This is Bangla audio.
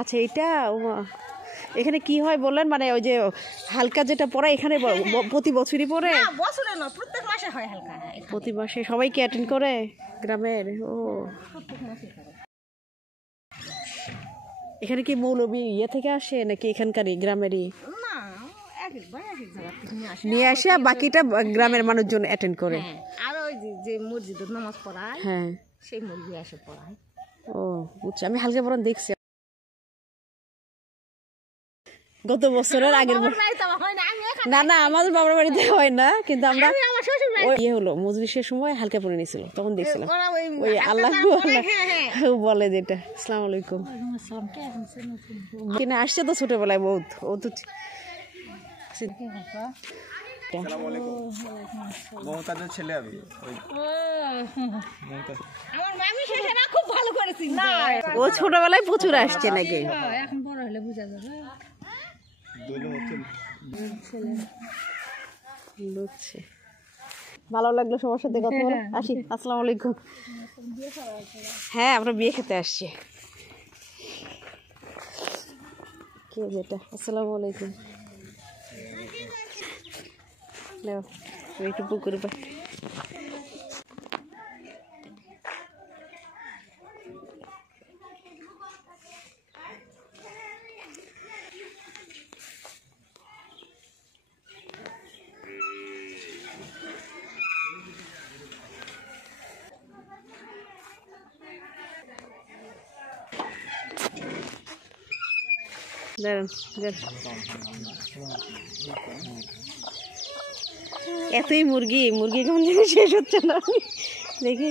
আচ্ছা এটা এখানে কি হয় বললেন মানে ওই যে হালকা যেটা পড়ে এখানে প্রতি বছরই পড়ে বছরে না প্রত্যেক মাসে হয় হালকা প্রতি মাসে সবাইকে অ্যাটেন্ড করে গ্রামের ও প্রত্যেক মাসে করে এখানে কি মৌলবী ইয়ে থেকে আসে নাকি এখানকারই গ্রামেরই না এক একবার এক এক জায়গা থেকে নিয়ে আসে বাকিটা গ্রামের মানুষজন অ্যাটেন্ড করে আর ওই যে মসজিদের নামাজ পড়ায় হ্যাঁ সেই মুরগি এসে পড়ায় ও বুঝছি আমি হালকা পড়ান দেখছি গত বছরের আগের না না আমাদের বাবার বাড়িতে হয় না কিন্তু আমরা ইয়ে হলো মজলিসের সময় হালকা পড়ে নিয়েছিল তখন দেখছিলাম ওই আল্লাহ বলে যেটা আসসালামু আলাইকুম কিনা আসছে তো ছোটবেলায় বহুত ও তো ছেলে আমি ও ছোটবেলায় প্রচুর আসছে নাকি এখন বড় হলে বোঝা যাবে বুঝছি ভালো লাগলো সবার সাথে কথা বলে আসি আসসালামু আলাইকুম হ্যাঁ আমরা বিয়ে খেতে আসছি কে যেটা আসসালামু আলাইকুম একটু পুকুরে এতই মুরগি কেমন জিনিস শেষ হচ্ছে না দেখি